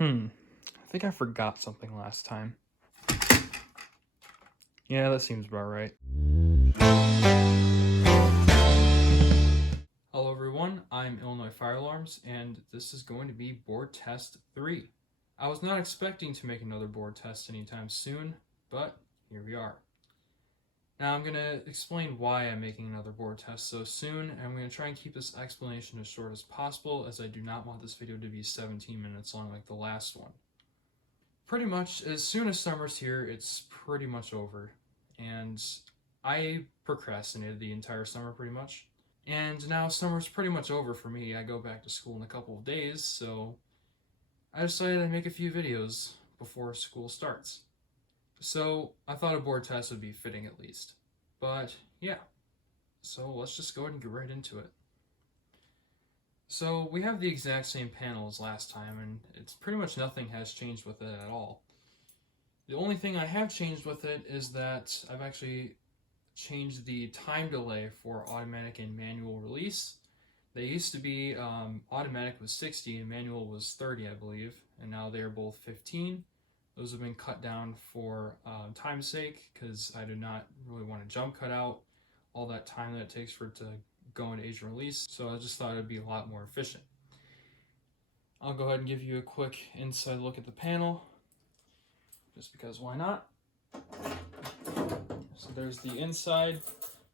I think I forgot something last time. Yeah, that seems about right. Hello everyone, I'm Illinois Fire Alarms, and this is going to be board test 3. I was not expecting to make another board test anytime soon, but here we are. Now I'm going to explain why I'm making another board test so soon, and I'm going to try and keep this explanation as short as possible, as I do not want this video to be 17 minutes long like the last one. Pretty much, as soon as summer's here, it's pretty much over, and I procrastinated the entire summer pretty much. And now summer's pretty much over for me. I go back to school in a couple of days, so I decided to make a few videos before school starts. So I thought a board test would be fitting at least. But yeah, so let's just go ahead and get right into it. So we have the exact same panel as last time, and it's pretty much nothing has changed with it at all. The only thing I have changed with it is that I've actually changed the time delay for automatic and manual release. They used to be automatic was 60 and manual was 30, I believe, and now they are both 15. Those have been cut down for time's sake, because I do not really want a jump cut out all that time that it takes for it to go into agent release, so I just thought it would be a lot more efficient. I'll go ahead and give you a quick inside look at the panel, just because why not? So there's the inside.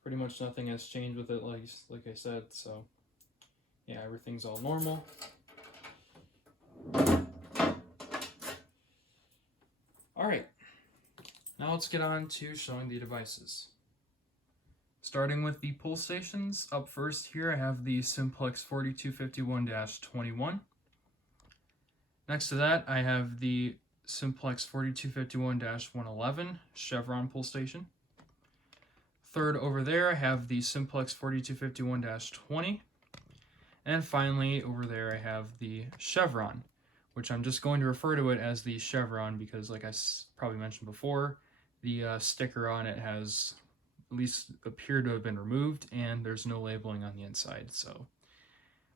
Pretty much nothing has changed with it, like I said, so yeah, everything's all normal. Alright, now let's get on to showing the devices. Starting with the pull stations, up first here I have the Simplex 4251-21. Next to that I have the Simplex 4251-111 Chevron pull station. Third over there I have the Simplex 4251-20. And finally over there I have the Chevron, which I'm just going to refer to it as the Chevron because, like I probably mentioned before, the sticker on it has at least appeared to have been removed, and there's no labeling on the inside. So,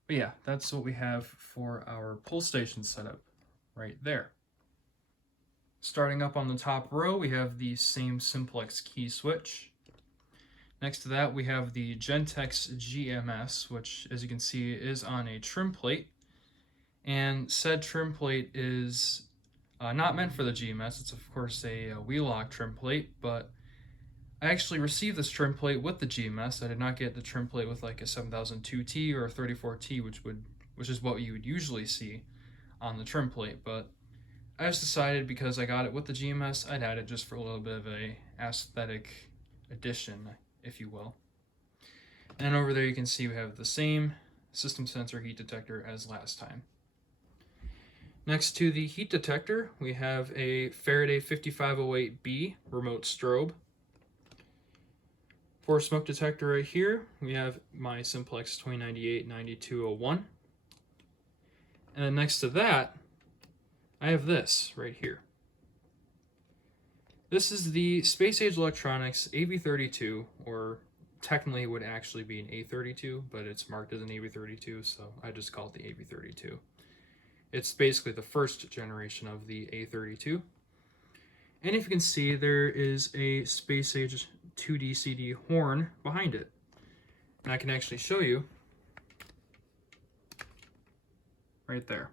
but yeah, that's what we have for our pull station setup right there. Starting up on the top row, we have the same Simplex key switch. Next to that, we have the Gentex GMS, which, as you can see, is on a trim plate. And said trim plate is not meant for the GMS. It's, of course, a Wheelock trim plate, but I actually received this trim plate with the GMS. I did not get the trim plate with like a 7002T or a 34T, which is what you would usually see on the trim plate. But I just decided, because I got it with the GMS, I'd add it just for a little bit of a aesthetic addition, if you will. And over there you can see we have the same system sensor heat detector as last time. Next to the heat detector, we have a Faraday 5508B remote strobe. For smoke detector right here, we have my Simplex 2098-9201. And then next to that, I have this right here. This is the Space Age Electronics AV32, or technically it would actually be an A32, but it's marked as an AV32, so I just call it the AV32. It's basically the first generation of the A32. And if you can see, there is a Space Age 2D CD horn behind it. And I can actually show you right there.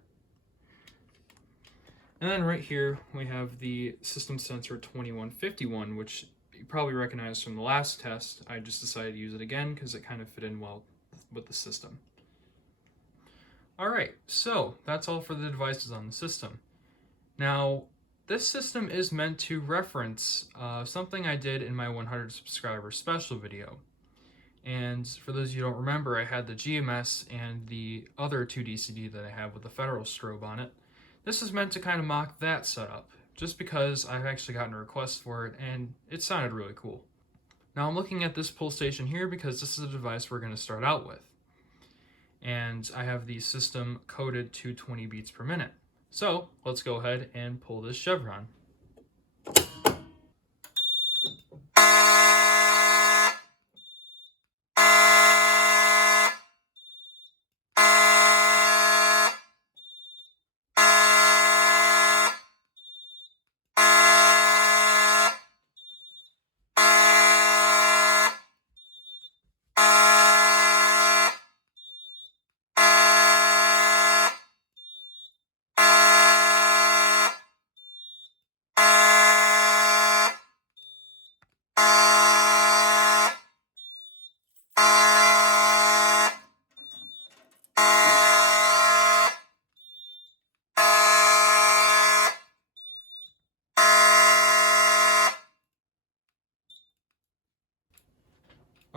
And then right here, we have the System Sensor 2151, which you probably recognize from the last test. I just decided to use it again because it kind of fit in well with the system. Alright, so that's all for the devices on the system. Now, this system is meant to reference something I did in my 100 subscriber special video. And for those of you who don't remember, I had the GMS and the other 2D CD that I have with the Federal strobe on it. This is meant to kind of mock that setup, just because I've actually gotten a request for it and it sounded really cool. Now I'm looking at this pull station here because this is the device we're going to start out with. And I have the system coded to 20 beats per minute. So let's go ahead and pull this Chevron.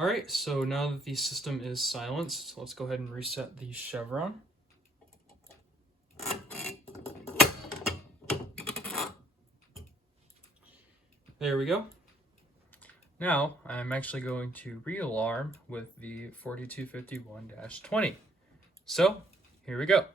Alright, so now that the system is silenced, let's go ahead and reset the chevron. There we go. Now, I'm actually going to re-alarm with the 4251-20. So, here we go.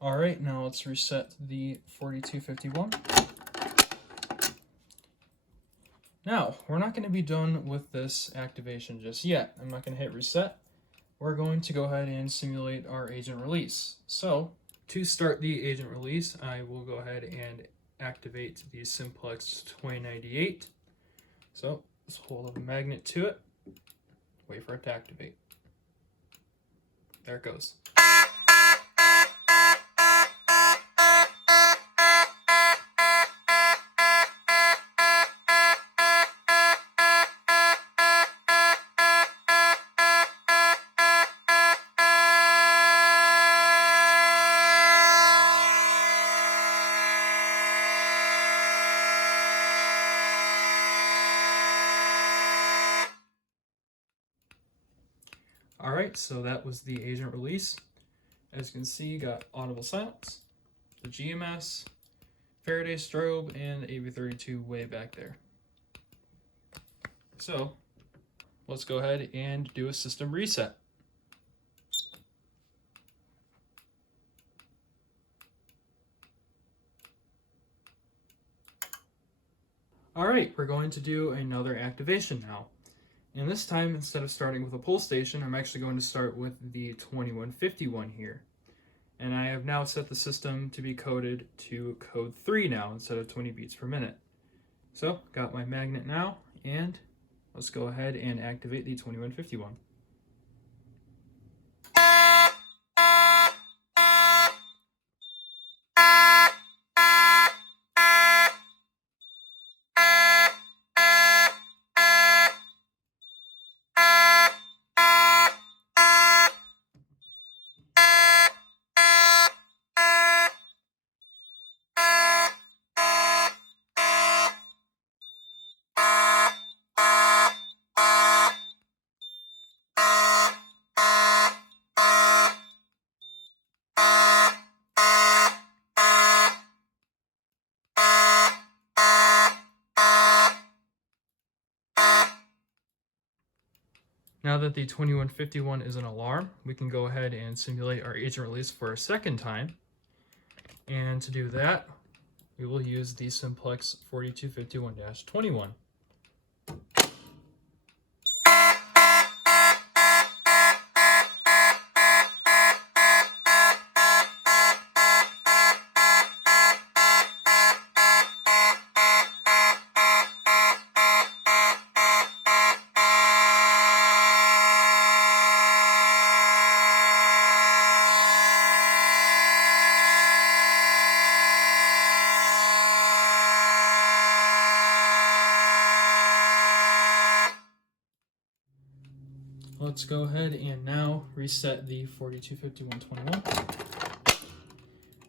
Alright, now let's reset the 4251. Now, we're not going to be done with this activation just yet. I'm not going to hit reset. We're going to go ahead and simulate our agent release. So, to start the agent release, I will go ahead and activate the Simplex 2098. So, let's hold a magnet to it, wait for it to activate. There it goes. Alright, so that was the agent release. As you can see, you got audible silence, the GMS, Faraday strobe, and the AV32 way back there. So, let's go ahead and do a system reset. Alright, we're going to do another activation now. And this time, instead of starting with a pull station, I'm actually going to start with the 2151 here. And I have now set the system to be coded to code 3 now instead of 20 beats per minute. So, got my magnet now, and let's go ahead and activate the 2151. Now that the 2151 is an alarm, we can go ahead and simulate our agent release for a second time. And to do that, we will use the Simplex 4251-21. Let's go ahead and now reset the 4251-21.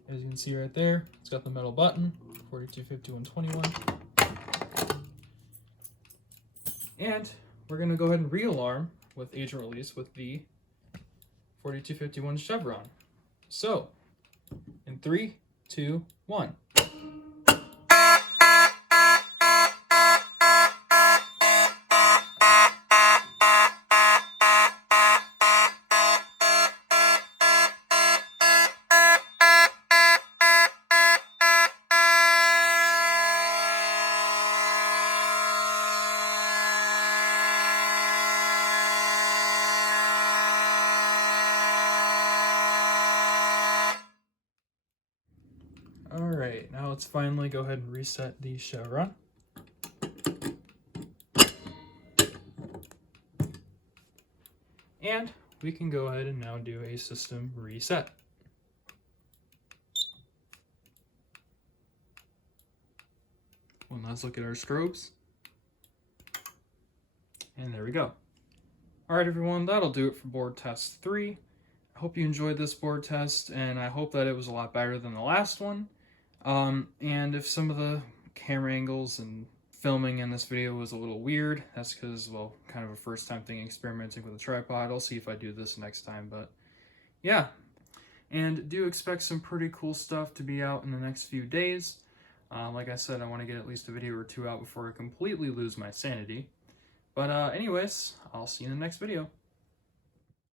As you can see right there, it's got the metal button, 4251-21. And we're going to go ahead and re-alarm with agent release with the 4251 chevron. So, in 3, 2, 1. Alright, now let's finally go ahead and reset the chevron. And we can go ahead and now do a system reset. Well, let's look at our strobes. And there we go. Alright everyone, that'll do it for board test 3. I hope you enjoyed this board test, and I hope that it was a lot better than the last one. And if some of the camera angles and filming in this video was a little weird, that's because, well, kind of a first time thing experimenting with a tripod. I'll see if I do this next time, but yeah. And do expect some pretty cool stuff to be out in the next few days. Like I said, I want to get at least a video or two out before I completely lose my sanity. But anyways, I'll see you in the next video.